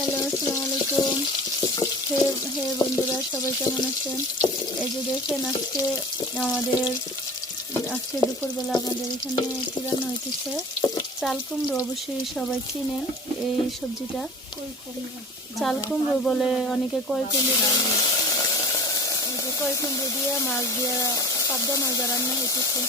Hello, আসসালামু আলাইকুম। হে বন্ধুরা, সবাই কেমন আছেন? এই যে দেখেন, আজকে দুপুরবেলা আমাদের এখানে কি রান্না হইতেছে। চাল কুমড়ো, অবশ্যই সবাই চিনেন এই সবজিটা। চাল কুমড়ো বলে, অনেকে কই কুমড়ো বলে। এই যে কই কুমড়ো দিয়ে মাছ দিয়ে পাবদা মাছ দিয়ে রান্না হইতেছে।